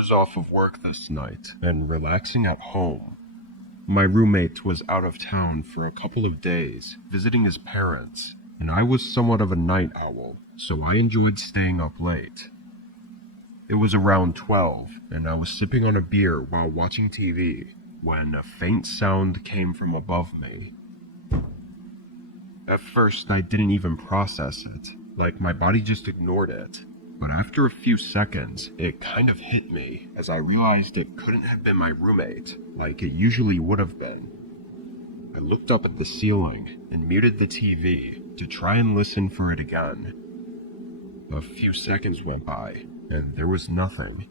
was off of work this night and relaxing at home. My roommate was out of town for a couple of days visiting his parents, and I was somewhat of a night owl, so I enjoyed staying up late. It was around 12, and I was sipping on a beer while watching TV when a faint sound came from above me. At first, I didn't even process it, like my body just ignored it. But after a few seconds, it kind of hit me as I realized it couldn't have been my roommate, like it usually would have been. I looked up at the ceiling and muted the TV to try and listen for it again. A few seconds went by, and there was nothing.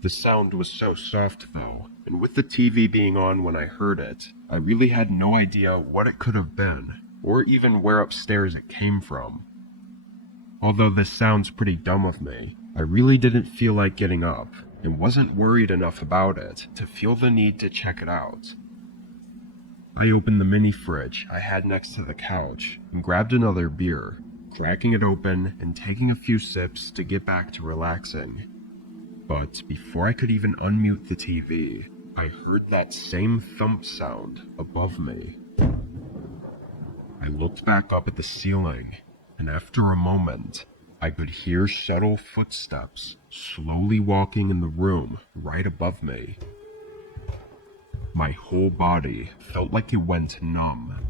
The sound was so soft though, and with the TV being on when I heard it, I really had no idea what it could have been, or even where upstairs it came from. Although this sounds pretty dumb of me, I really didn't feel like getting up, and wasn't worried enough about it to feel the need to check it out. I opened the mini fridge I had next to the couch and grabbed another beer, cracking it open and taking a few sips to get back to relaxing. But before I could even unmute the TV, I heard that same thump sound above me. I looked back up at the ceiling, and after a moment, I could hear subtle footsteps slowly walking in the room right above me. My whole body felt like it went numb.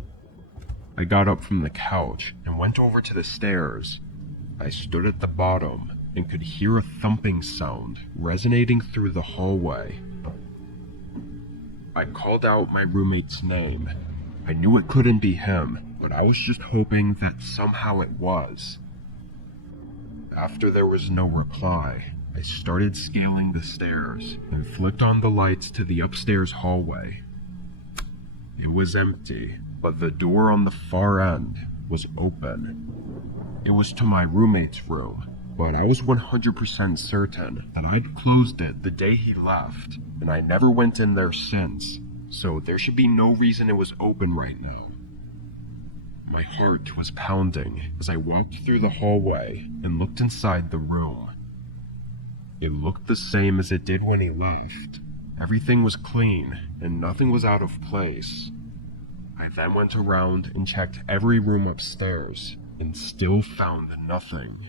I got up from the couch and went over to the stairs. I stood at the bottom and could hear a thumping sound resonating through the hallway. I called out my roommate's name. I knew it couldn't be him, but I was just hoping that somehow it was. After there was no reply, I started scaling the stairs and flicked on the lights to the upstairs hallway. It was empty, but the door on the far end was open. It was to my roommate's room, but I was 100% certain that I'd closed it the day he left, and I never went in there since, so there should be no reason it was open right now. My heart was pounding as I walked through the hallway and looked inside the room. It looked the same as it did when he left. Everything was clean and nothing was out of place. I then went around and checked every room upstairs and still found nothing.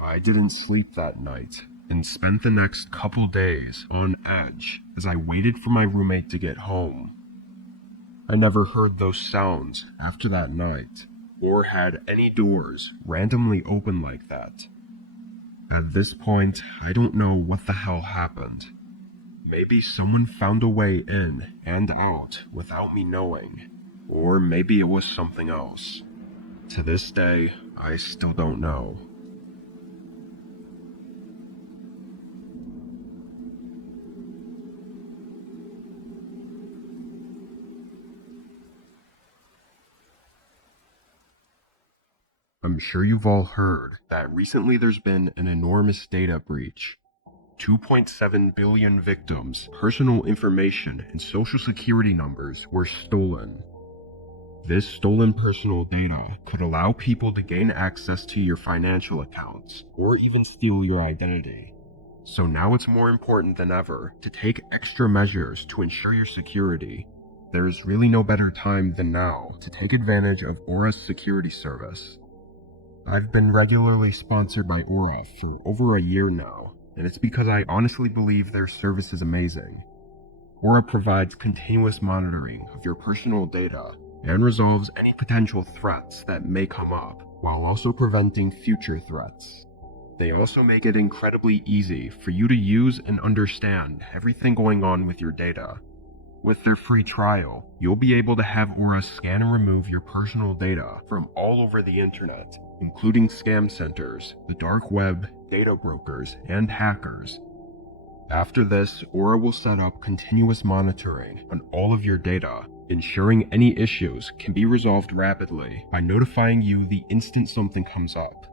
I didn't sleep that night and spent the next couple days on edge as I waited for my roommate to get home. I never heard those sounds after that night, or had any doors randomly open like that. At this point, I don't know what the hell happened. Maybe someone found a way in and out without me knowing, or maybe it was something else. To this day, I still don't know. I'm sure you've all heard that recently there's been an enormous data breach. 2.7 billion victims' personal information and social security numbers were stolen. This stolen personal data could allow people to gain access to your financial accounts, or even steal your identity. So now it's more important than ever to take extra measures to ensure your security. There's really no better time than now to take advantage of Aura's security service. I've been regularly sponsored by Aura for over a year now, and it's because I honestly believe their service is amazing. Aura provides continuous monitoring of your personal data and resolves any potential threats that may come up, while also preventing future threats. They also make it incredibly easy for you to use and understand everything going on with your data. With their free trial, you'll be able to have Aura scan and remove your personal data from all over the internet, including scam centers, the dark web, data brokers, and hackers. After this, Aura will set up continuous monitoring on all of your data, ensuring any issues can be resolved rapidly by notifying you the instant something comes up.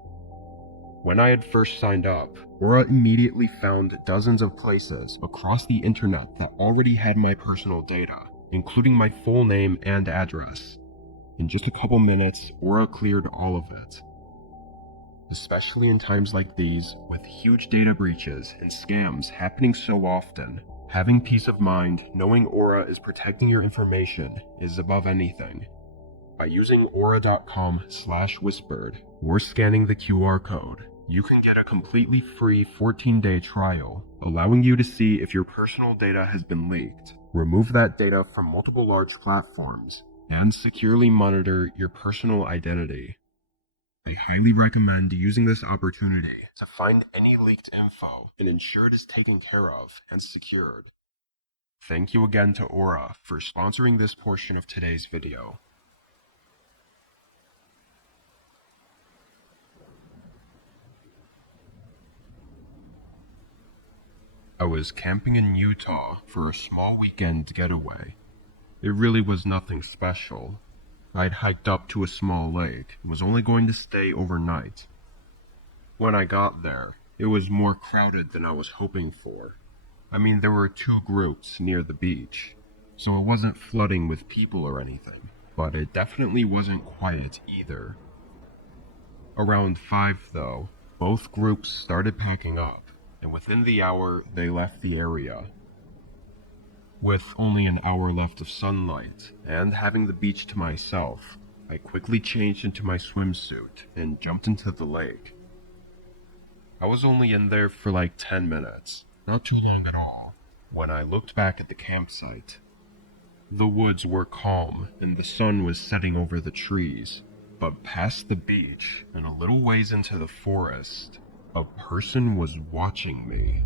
When I had first signed up, Aura immediately found dozens of places across the internet that already had my personal data, including my full name and address. In just a couple minutes, Aura cleared all of it. especially in times like these with huge data breaches and scams happening so often. Having peace of mind knowing Aura is protecting your information is above anything. By using aura.com/whispered or scanning the QR code, you can get a completely free 14-day trial, allowing you to see if your personal data has been leaked, remove that data from multiple large platforms, and securely monitor your personal identity. I highly recommend using this opportunity to find any leaked info and ensure it is taken care of and secured. Thank you again to Aura for sponsoring this portion of today's video. I was camping in Utah for a small weekend getaway. It really was nothing special. I'd hiked up to a small lake and was only going to stay overnight. When I got there, it was more crowded than I was hoping for. I mean, there were 2 groups near the beach, so it wasn't flooding with people or anything, but it definitely wasn't quiet either. Around 5 though, both groups started packing up, and within the hour they left the area. With only an hour left of sunlight, and having the beach to myself, I quickly changed into my swimsuit and jumped into the lake. I was only in there for like 10 minutes, not too long at all, when I looked back at the campsite. The woods were calm and the sun was setting over the trees, but past the beach and a little ways into the forest, a person was watching me.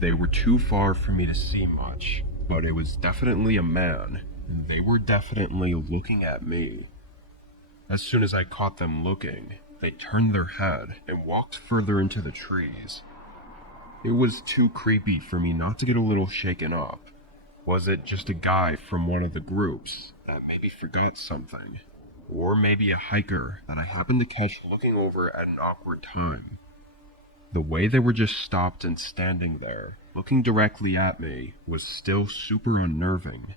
They were too far for me to see much, but it was definitely a man, and they were definitely looking at me. As soon as I caught them looking, they turned their head and walked further into the trees. It was too creepy for me not to get a little shaken up. Was it just a guy from one of the groups that maybe forgot something? Or maybe a hiker that I happened to catch looking over at an awkward time? The way they were just stopped and standing there, looking directly at me, was still super unnerving.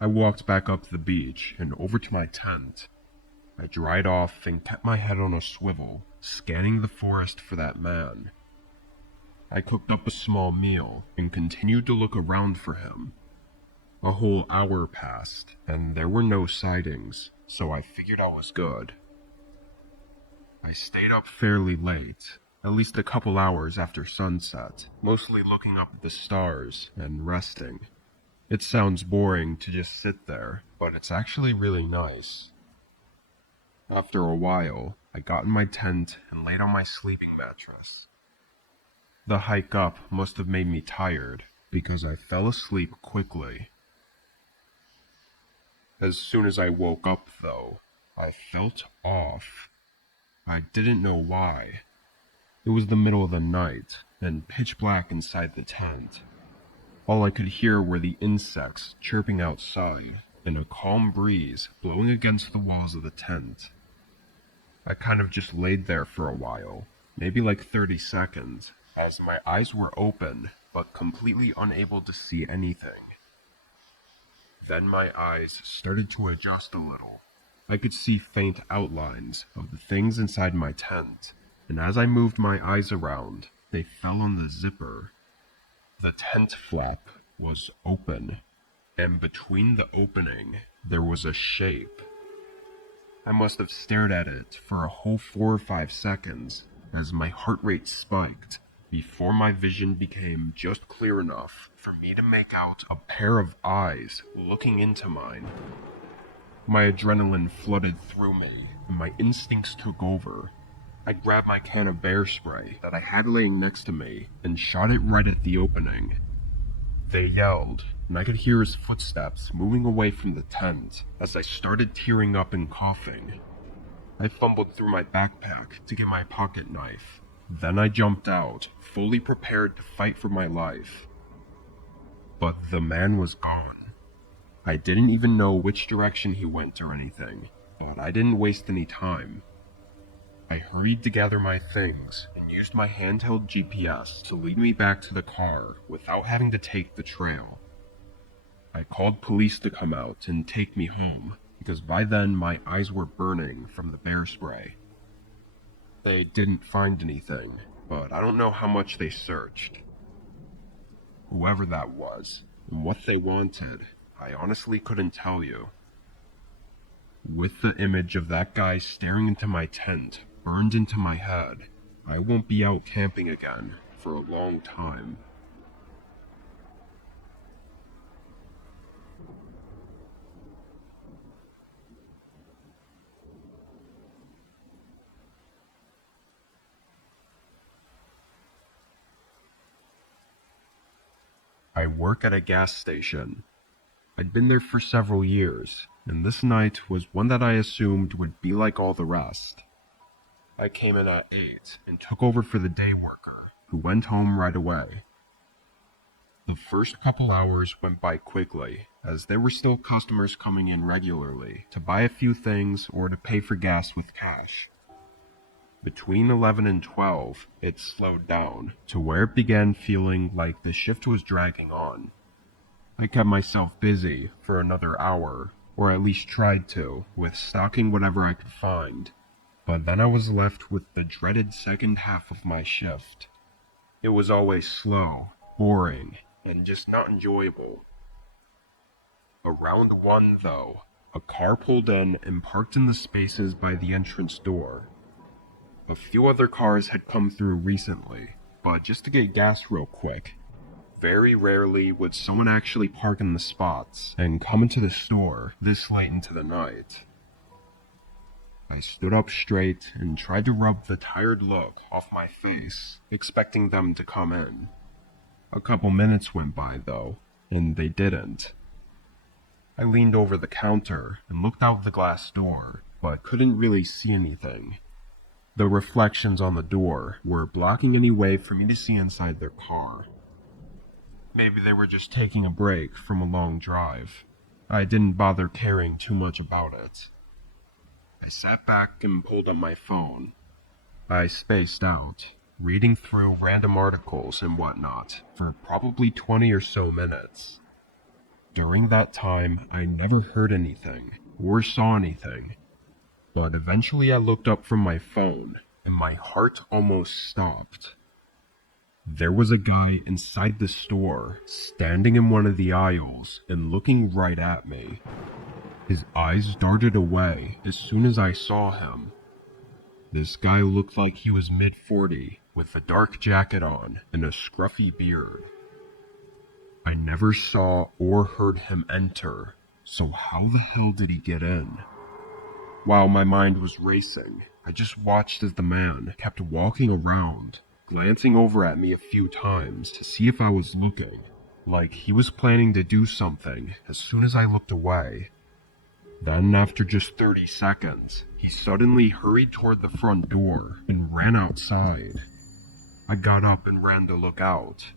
I walked back up the beach and over to my tent. I dried off and kept my head on a swivel, scanning the forest for that man. I cooked up a small meal and continued to look around for him. A whole hour passed, and there were no sightings, so I figured I was good. I stayed up fairly late, at least a couple hours after sunset, mostly looking up at the stars and resting. It sounds boring to just sit there, but it's actually really nice. After a while, I got in my tent and laid on my sleeping mattress. The hike up must have made me tired, because I fell asleep quickly. As soon as I woke up, though, I felt off. I didn't know why. It was the middle of the night, and pitch black inside the tent. All I could hear were the insects chirping outside, and a calm breeze blowing against the walls of the tent. I kind of just laid there for a while, maybe like 30 seconds, as my eyes were open, but completely unable to see anything. Then my eyes started to adjust a little. I could see faint outlines of the things inside my tent, and as I moved my eyes around, they fell on the zipper. The tent flap was open, and between the opening, there was a shape. I must have stared at it for a whole 4 or 5 seconds, as my heart rate spiked, before my vision became just clear enough for me to make out a pair of eyes looking into mine. My adrenaline flooded through me, and my instincts took over. I grabbed my can of bear spray that I had laying next to me and shot it right at the opening. They yelled, and I could hear his footsteps moving away from the tent as I started tearing up and coughing. I fumbled through my backpack to get my pocket knife. Then I jumped out, fully prepared to fight for my life. But the man was gone. I didn't even know which direction he went or anything, but I didn't waste any time. I hurried to gather my things and used my handheld GPS to lead me back to the car without having to take the trail. I called police to come out and take me home, because by then my eyes were burning from the bear spray. They didn't find anything, but I don't know how much they searched. Whoever that was, and what they wanted, I honestly couldn't tell you. With the image of that guy staring into my tent burned into my head, I won't be out camping again for a long time. I work at a gas station. I'd been there for several years, and this night was one that I assumed would be like all the rest. I came in at 8 and took over for the day worker, who went home right away. The first couple hours went by quickly, as there were still customers coming in regularly to buy a few things or to pay for gas with cash. Between 11 and 12, it slowed down to where it began feeling like the shift was dragging on. I kept myself busy for another hour, or at least tried to, with stocking whatever I could find. But then I was left with the dreaded second half of my shift. It was always slow, boring, and just not enjoyable. Around 1, though, a car pulled in and parked in the spaces by the entrance door. A few other cars had come through recently, but just to get gas real quick. Very rarely would someone actually park in the spots and come into the store this late into the night. I stood up straight and tried to rub the tired look off my face, expecting them to come in. A couple minutes went by though, and they didn't. I leaned over the counter and looked out the glass door, but couldn't really see anything. The reflections on the door were blocking any way for me to see inside their car. Maybe they were just taking a break from a long drive. I didn't bother caring too much about it. I sat back and pulled up my phone. I spaced out, reading through random articles and whatnot for probably 20 or so minutes. During that time, I never heard anything or saw anything. But eventually I looked up from my phone, and my heart almost stopped. There was a guy inside the store, standing in one of the aisles and looking right at me. His eyes darted away as soon as I saw him. This guy looked like he was mid-40, with a dark jacket on and a scruffy beard. I never saw or heard him enter, so how the hell did he get in? While my mind was racing, I just watched as the man kept walking around, glancing over at me a few times to see if I was looking, like he was planning to do something as soon as I looked away. Then, after just 30 seconds, he suddenly hurried toward the front door and ran outside. I got up and ran to look out.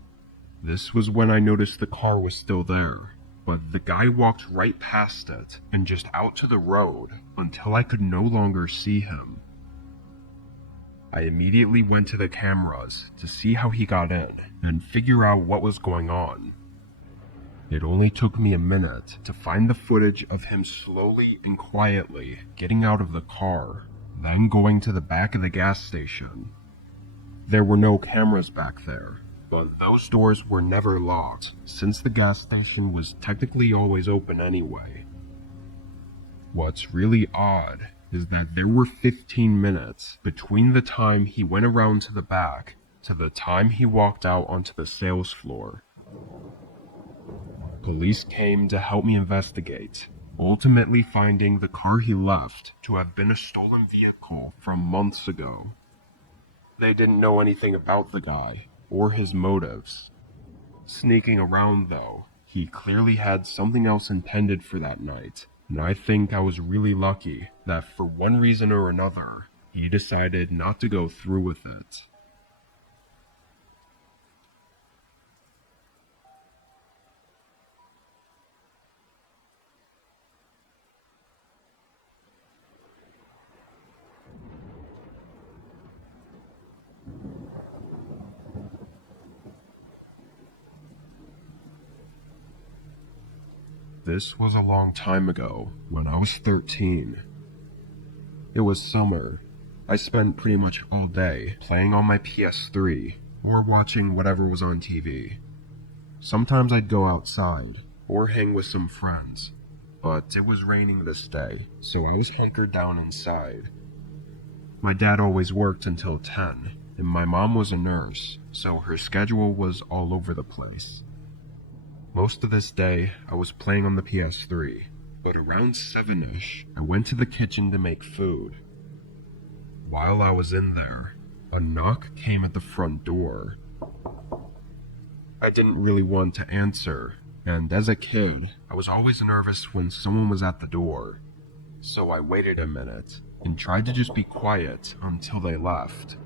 This was when I noticed the car was still there, but the guy walked right past it and just out to the road until I could no longer see him. I immediately went to the cameras to see how he got in and figure out what was going on. It only took me a minute to find the footage of him slowly and quietly getting out of the car, then going to the back of the gas station. There were no cameras back there, but those doors were never locked, since the gas station was technically always open anyway. What's really odd is that there were 15 minutes between the time he went around to the back to the time he walked out onto the sales floor. Police came to help me investigate, ultimately finding the car he left to have been a stolen vehicle from months ago. They didn't know anything about the guy or his motives. Sneaking around though, he clearly had something else intended for that night, and I think I was really lucky that for one reason or another, he decided not to go through with it. This was a long time ago, when I was 13. It was summer, I spent pretty much all day playing on my PS3 or watching whatever was on TV. Sometimes I'd go outside or hang with some friends, but it was raining this day, so I was hunkered down inside. My dad always worked until 10, and my mom was a nurse, so her schedule was all over the place. Most of this day, I was playing on the PS3, but around 7-ish, I went to the kitchen to make food. While I was in there, a knock came at the front door. I didn't really want to answer, and as a kid, I was always nervous when someone was at the door. So I waited a minute and tried to just be quiet until they left.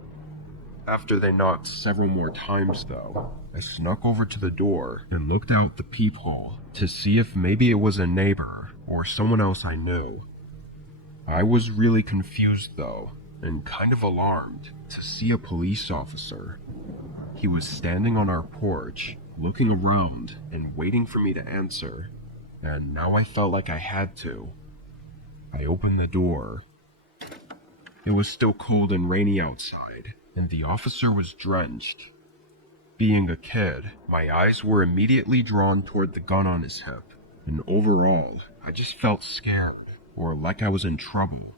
After they knocked several more times though, I snuck over to the door and looked out the peephole to see if maybe it was a neighbor or someone else I knew. I was really confused though, and kind of alarmed to see a police officer. He was standing on our porch, looking around and waiting for me to answer, and now I felt like I had to. I opened the door. It was still cold and rainy outside, and the officer was drenched. Being a kid, my eyes were immediately drawn toward the gun on his hip, and overall, I just felt scared, or like I was in trouble.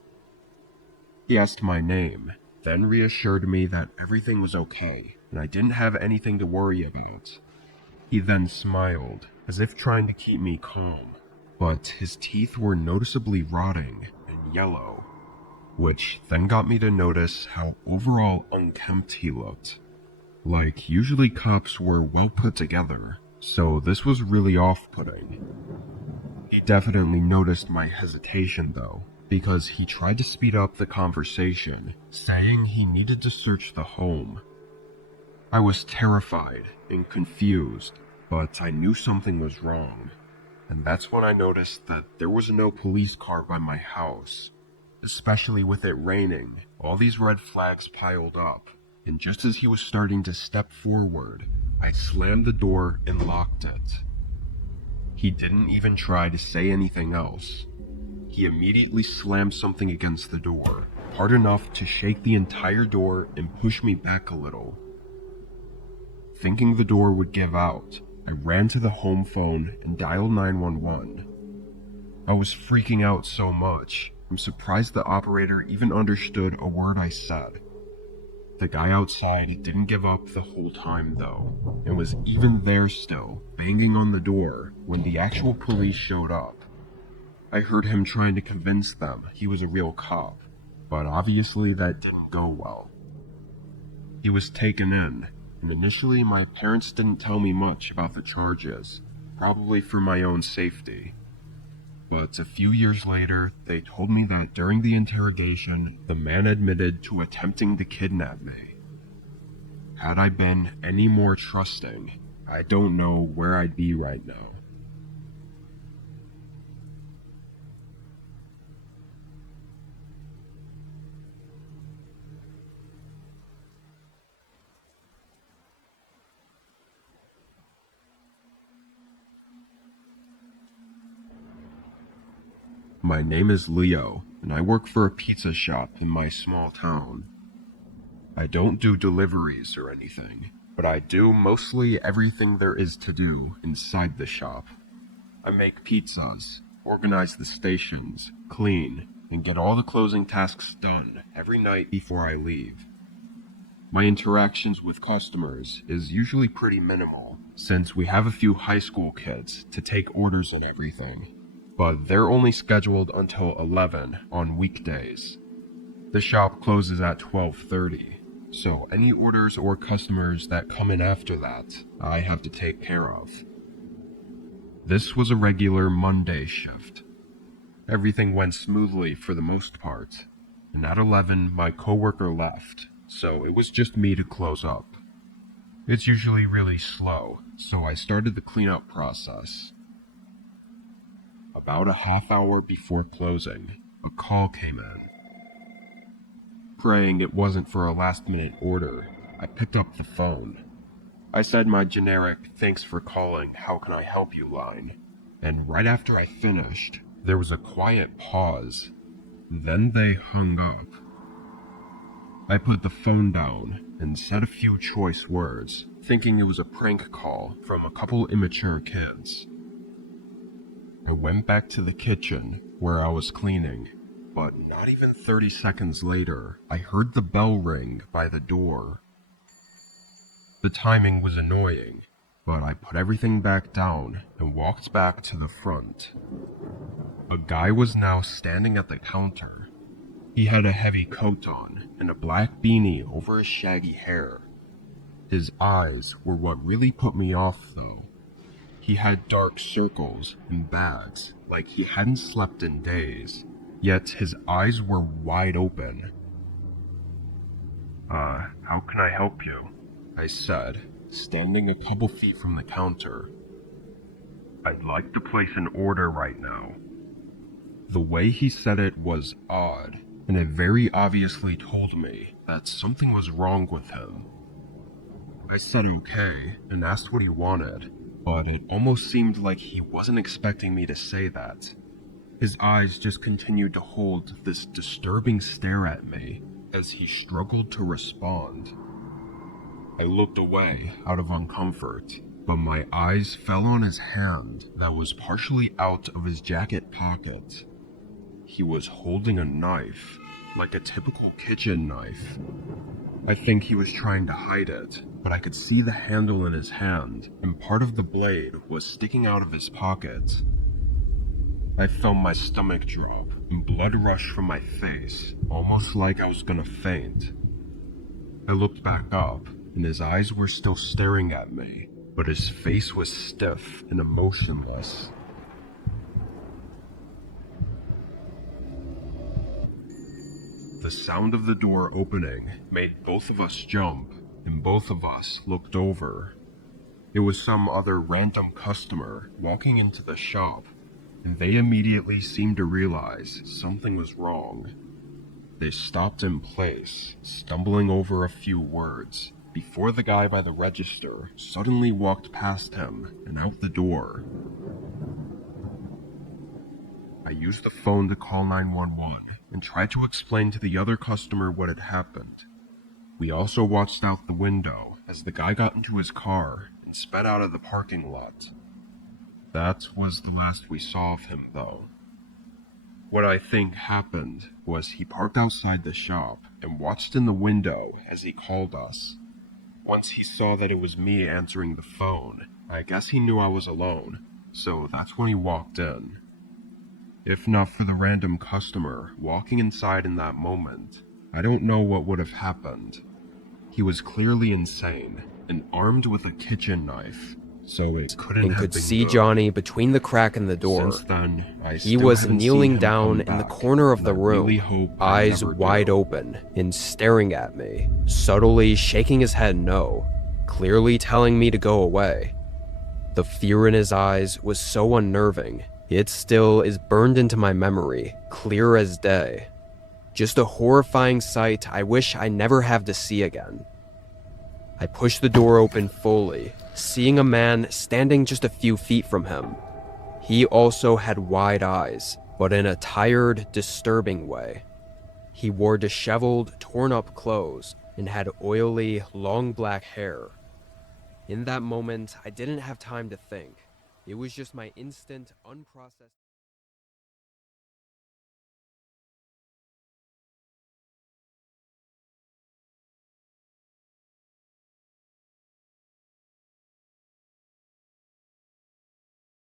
He asked my name, then reassured me that everything was okay, and I didn't have anything to worry about. He then smiled, as if trying to keep me calm, but his teeth were noticeably rotting and yellow, which then got me to notice how overall unkempt he looked. Like, usually cops were well put together, so this was really off-putting. He definitely noticed my hesitation though, because he tried to speed up the conversation, saying he needed to search the home. I was terrified and confused, but I knew something was wrong, and that's when I noticed that there was no police car by my house. Especially with it raining, all these red flags piled up, and just as he was starting to step forward, I slammed the door and locked it. He didn't even try to say anything else. He immediately slammed something against the door, hard enough to shake the entire door and push me back a little. Thinking the door would give out, I ran to the home phone and dialed 911. I was freaking out so much, I'm surprised the operator even understood a word I said. The guy outside didn't give up the whole time though, and was even there still, banging on the door when the actual police showed up. I heard him trying to convince them he was a real cop, but obviously that didn't go well. He was taken in, and initially my parents didn't tell me much about the charges, probably for my own safety. But a few years later, they told me that during the interrogation, the man admitted to attempting to kidnap me. Had I been any more trusting, I don't know where I'd be right now. My name is Leo, and I work for a pizza shop in my small town. I don't do deliveries or anything, but I do mostly everything there is to do inside the shop. I make pizzas, organize the stations, clean, and get all the closing tasks done every night before I leave. My interactions with customers is usually pretty minimal, since we have a few high school kids to take orders and everything. But they're only scheduled until 11 on weekdays. The shop closes at 12:30, so any orders or customers that come in after that, I have to take care of. This was a regular Monday shift. Everything went smoothly for the most part, and at 11 my coworker left, so it was just me to close up. It's usually really slow, so I started the cleanup process. About a half hour before closing, a call came in. Praying it wasn't for a last-minute order, I picked up the phone. I said my generic "thanks for calling, how can I help you" line, and right after I finished, there was a quiet pause. Then they hung up. I put the phone down and said a few choice words, thinking it was a prank call from a couple immature kids. I went back to the kitchen where I was cleaning, but not even 30 seconds later, I heard the bell ring by the door. The timing was annoying, but I put everything back down and walked back to the front. A guy was now standing at the counter. He had a heavy coat on and a black beanie over his shaggy hair. His eyes were what really put me off though. He had dark circles and bags, like he hadn't slept in days, yet his eyes were wide open. How can I help you? I said, standing a couple feet from the counter. I'd like to place an order right now. The way he said it was odd, and it very obviously told me that something was wrong with him. I said okay and asked what he wanted, but it almost seemed like he wasn't expecting me to say that. His eyes just continued to hold this disturbing stare at me as he struggled to respond. I looked away out of uncomfort, but my eyes fell on his hand that was partially out of his jacket pocket. He was holding a knife, like a typical kitchen knife. I think he was trying to hide it, but I could see the handle in his hand, and part of the blade was sticking out of his pocket. I felt my stomach drop, and blood rush from my face, almost like I was gonna faint. I looked back up, and his eyes were still staring at me, but his face was stiff and emotionless. The sound of the door opening made both of us jump, and both of us looked over. It was some other random customer walking into the shop, and they immediately seemed to realize something was wrong. They stopped in place, stumbling over a few words, before the guy by the register suddenly walked past him and out the door. I used the phone to call 911 and tried to explain to the other customer what had happened. We also watched out the window as the guy got into his car and sped out of the parking lot. That was the last we saw of him though. What I think happened was he parked outside the shop and watched in the window as he called us. Once he saw that it was me answering the phone, I guess he knew I was alone, so that's when he walked in. If not for the random customer walking inside in that moment, I don't know what would have happened. He was clearly insane and armed with a kitchen knife, so it couldn't have been could see good. Johnny between the crack in the door. Since then, He was kneeling down in the corner of the room, eyes wide open and staring at me, subtly shaking his head no, clearly telling me to go away. The fear in his eyes was so unnerving. It still is burned into my memory, clear as day. Just a horrifying sight I wish I never have to see again. I pushed the door open fully, seeing a man standing just a few feet from him. He also had wide eyes, but in a tired, disturbing way. He wore disheveled, torn-up clothes and had oily, long black hair. In that moment, I didn't have time to think. It was just my instant, unprocessed...